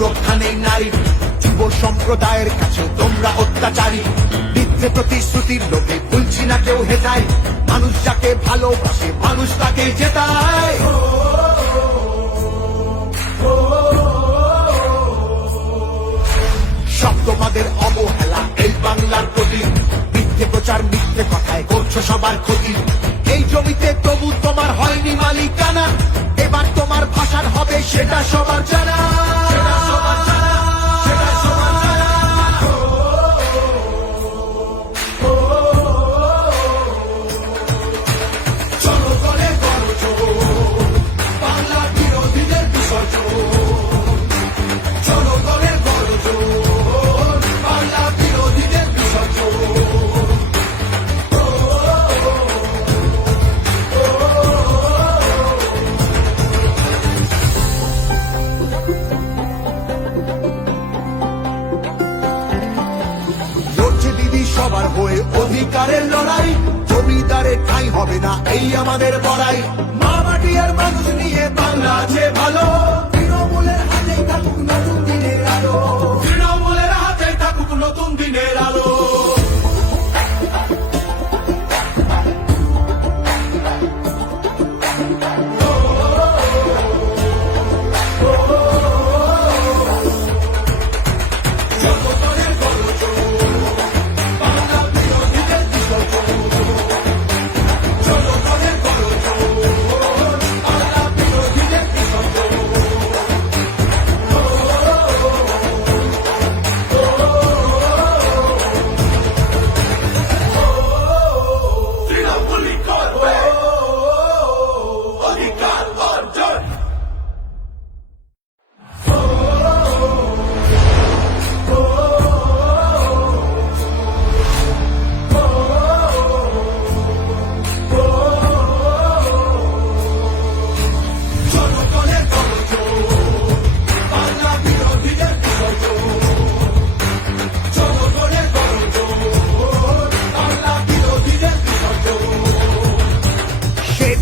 সুরক্ষা নেই নারীর যুব সম্প্রদায়ের কাছে তোমরা অত্যাচারী। মিথ্যে প্রতিশ্রুতির লোকে ভুলছি না কেউ হেটায় মানুষ যাকে ভালোবাসে, মানুষ তাকে জেতায় সব তোমাদের অবহেলা এই বাংলার প্রতি। মিথ্যে প্রচার, মিথ্যে কথায় করছ সবার ক্ষতি। এই জমিতে তবু তোমার হয়নি মালিকানা। এবার তোমার ভাষার হবে সেটা সবার জানা। সবার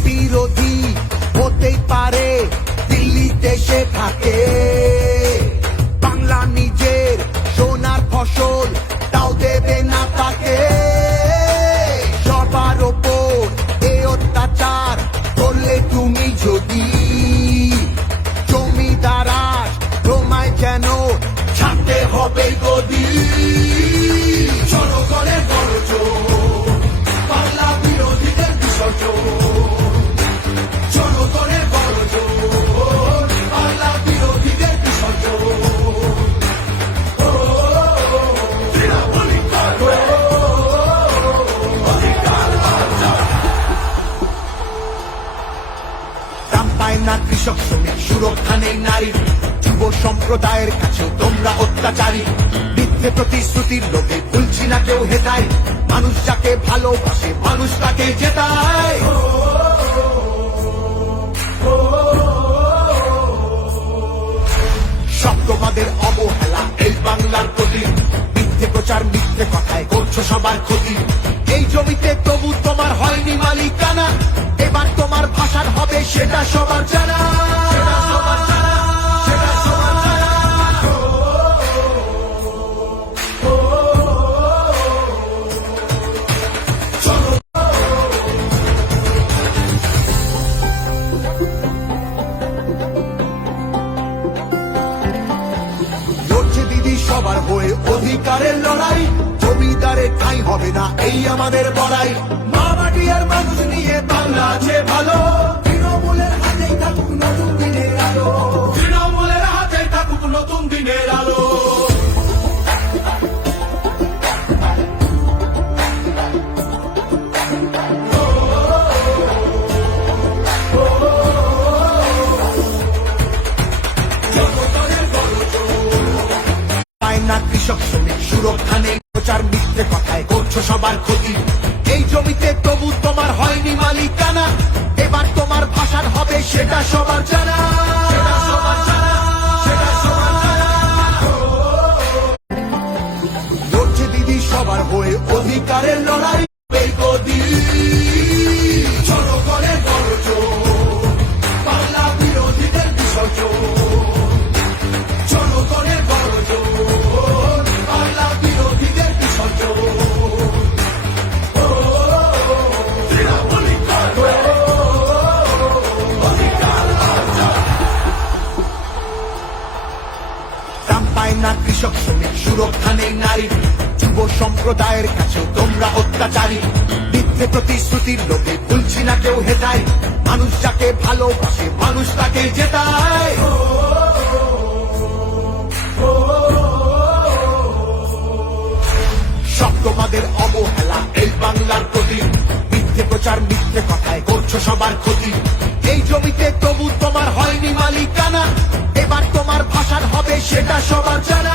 বিরোধী হতেই পারে দিল্লিতে সে থাকে। পায় না কৃষক শ্রমিক সুরক্ষা নেই নারীর যুব সম্প্রদায়ের কাছে তোমরা অত্যাচারী। মিথ্যে প্রতিশ্রুতির লোকে ভুলছি না কেউ হেতায় মানুষ যাকে ভালোবাসে, মানুষ তাকে জেতায়। সব তোমাদের অবহেলা এই বাংলার প্রতি। মিথ্যে প্রচার, মিথ্যে কথায় করছ সবার ক্ষতি। এই জমিতে তবু তোমার হয়নি মালিকানা। এবার তোমার ভাষার হবে সেটা সবার জানা। সবার হয়ে অধিকারের লড়াই। পারে, তাই হবে না। এই আমাদের বড়াই মা মাটি আর মানুষ নিয়ে বাংলা আছে ভালো। তৃণমূলের হাতেই থাকুক নতুন দিনের আলো। তৃণমূলের হাতে থাকুক নতুন দিনের আলো। কৃষক সুরক্ষা নেই। করছ সবার ক্ষতি। এই জমিতে তবু তোমার হয়নি মালিকানা। এবার তোমার ভাষার হবে সেটা সবার জানা। তোমাদের অবহেলা। এই বাংলার প্রতি মিথ্যে প্রচার, মিথ্যে কথায় করছ সবার ক্ষতি। এই জমিতে তবু তোমার হয়নি মালিকানা। এবার তোমার ভাষার হবে সেটা সবার জানা।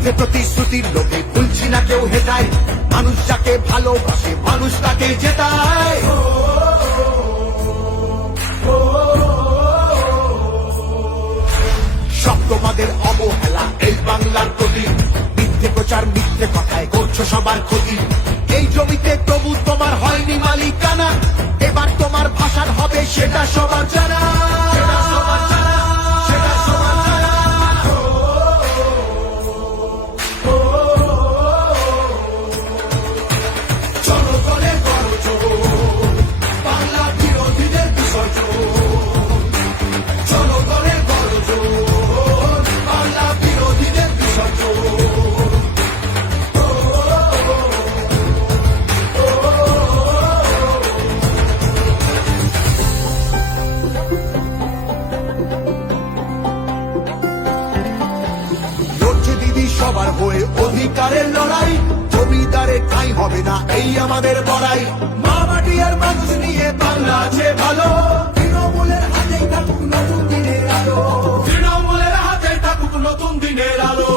মিথ্যে প্রতিশ্রুতির লোকে ভুলছি না কেউ হেটায় মানুষ যাকে ভালোবাসে, মানুষ তাকে জেতায়। সব তোমাদের অবহেলা, এই বাংলার প্রতি। মিথ্যে প্রচার, মিথ্যে কথায় করছ সবার ক্ষতি। এই জমিতে তবু তোমার হয়নি মালিকানা, এবার তোমার ভাষার হবে সেটা সবার জানা। লড়াই। জমিদারে তাই হবে না, এই আমাদের বড়াই মা মাটি আর মানুষ নিয়ে বাংলা আছে ভালো। তৃণমূলের হাতেই থাকুক নতুন দিনের আলো। তৃণমূলের হাতে থাকুক নতুন দিনের আলো।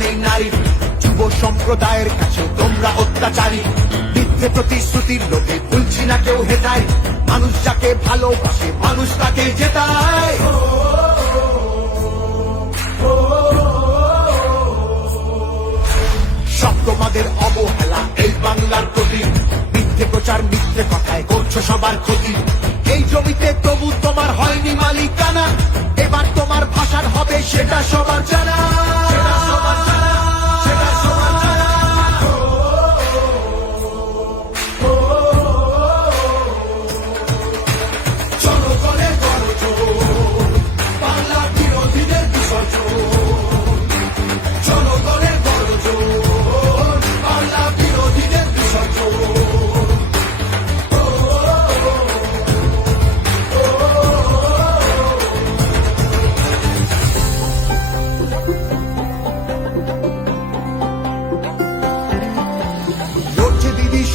নেই নারীর যুব সম্প্রদায়ের কাছে তোমরা অত্যাচারী। মিথ্যে প্রতিশ্রুতির লোকে ভুলছি না কেউ হেটায় মানুষ যাকে ভালোবাসে, মানুষ তাকে জেতায়। তোমাদের অবহেলা এই বাংলার প্রতি। মিথ্যে প্রচার, মিথ্যে কথায় করছ সবার ক্ষতি। এই জমিতে তবু তোমার হয়নি মালিকানা। ভাষার হবে সেটা সবার জানা।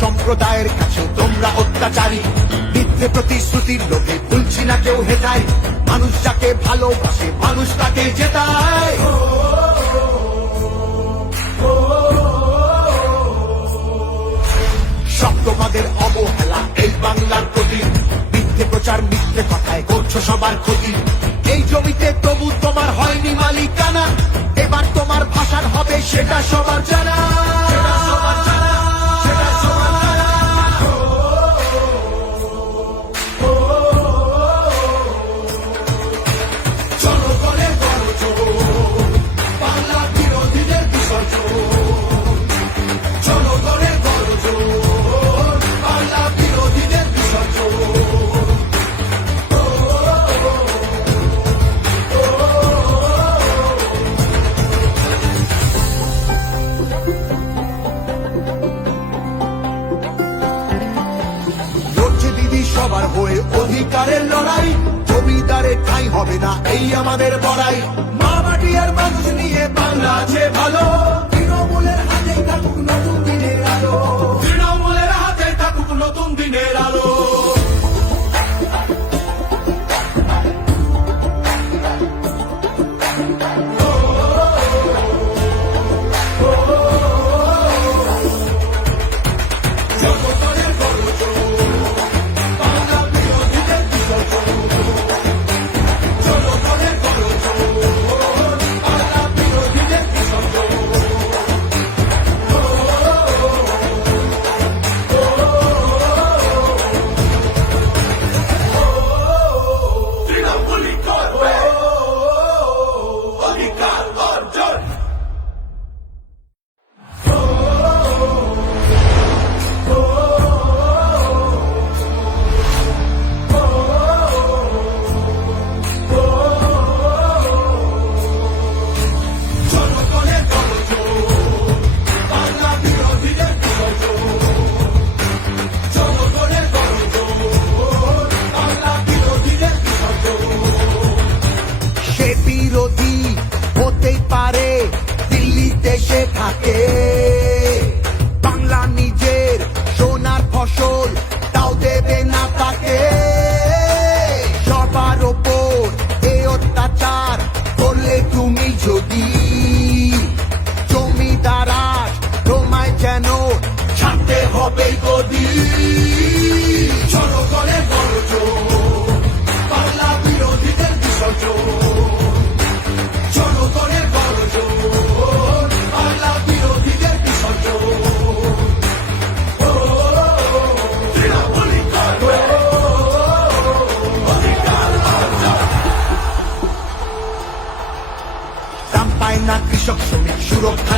সম্প্রদায়ের কাছে তোমরা অত্যাচারী। মিথ্যে প্রতিশ্রুতির লোভে ভুলছি না কেউ হেটায় মানুষ যাকে ভালোবাসে, মানুষ তাকে জেতায়। সত্যবাদের অবহেলা এই বাংলার প্রতি। মিথ্যে প্রচার, মিথ্যে কথায় করছ সবার ক্ষতি। এই জমিতে তবু তোমার হয়নি মালিকানা। এবার তোমার ভাষার হবে সেটা সবার জানা। অধিকারের লড়াই, জমিদারে ঠাই হবে না, এই আমাদের বড়াই। মা মাটি আর মানুষ নিয়ে বাংলা আছে ভালো। তৃণমূলের হাতে থাকুক নতুন দিনের আলো। তৃণমূলের হাতে থাকুক নতুন দিনের আলো।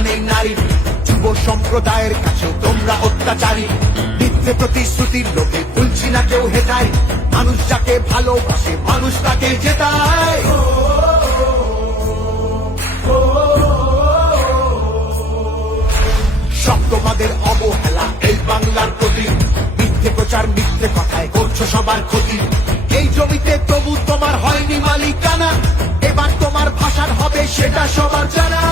নেই নারীর যুব সম্প্রদায়ের কাছেও তোমরা অত্যাচারী। মিথ্যে প্রতিশ্রুতির লোভে ভুলছি না কেউ হেটায় মানুষ যাকে ভালোবাসে, মানুষ তাকে জেতায়। শব্দবাদের অবহেলা এই বাংলার প্রতি। মিথ্যে প্রচার, মিথ্যে কথায় করছ সবার ক্ষতি। এই জমিতে তবু তোমার হয়নি মালিকানা। এবার তোমার ভাষার হবে সেটা সবার জানা।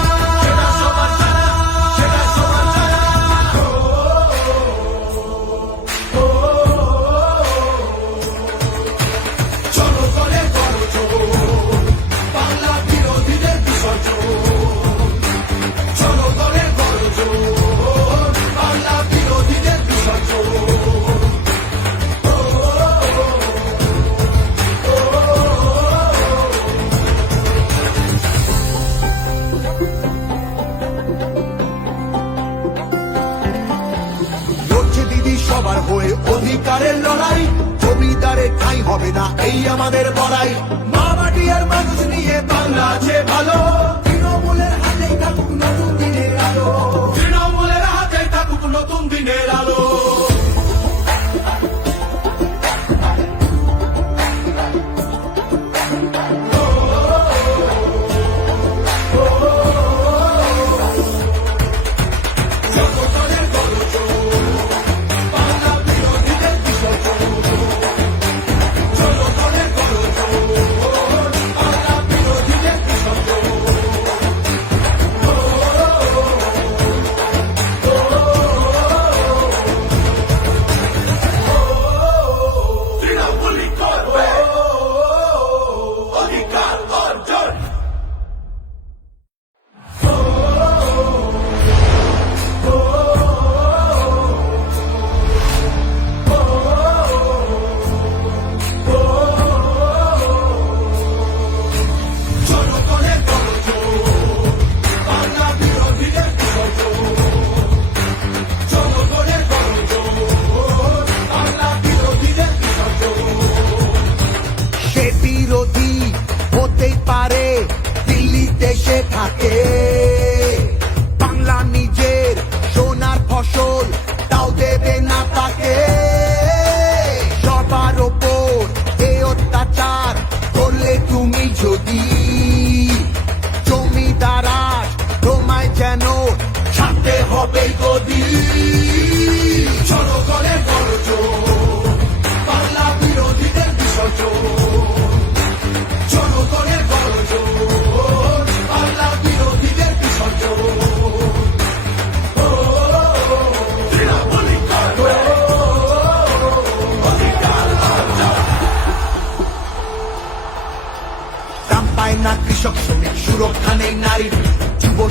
হবে না এই আমাদের বড়াই মা মাটি আর মানুষ নিয়ে বাংলা আছে ভালো।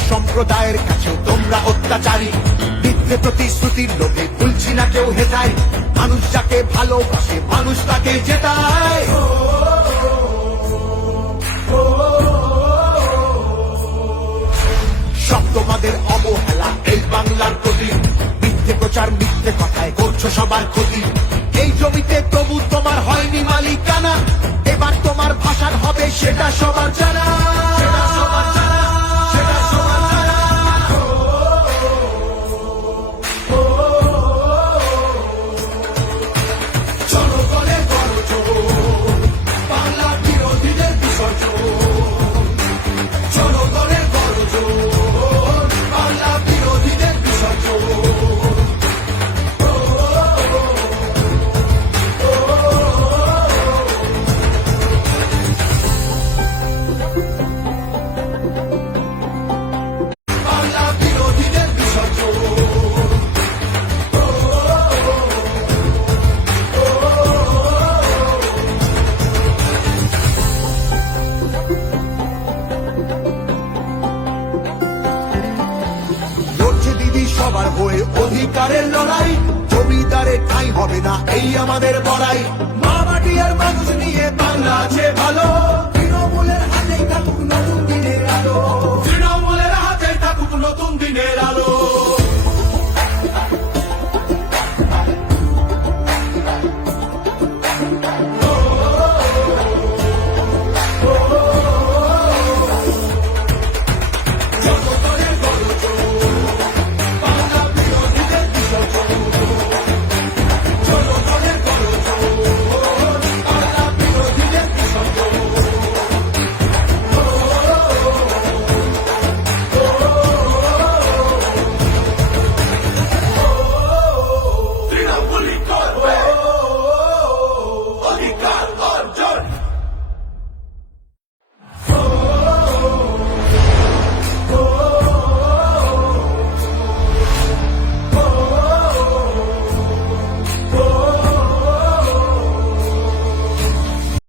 সম্প্রদায়ের কাছে তোমরা অত্যাচারী। মিথ্যে প্রতিশ্রুতির লোভে ভুলছি না কেউ হেতায় মানুষ যাকে ভালোবাসে, মানুষ তাকে জেতায়। সব তোমাদের অবহেলা এই বাংলার প্রতি। মিথ্যে প্রচার, মিথ্যে কথায় করছ সবার ক্ষতি। এই জমিতে তবু তোমার হয়নি মালিকানা। এবার তোমার ভাষার হবে সেটা সবার জানা।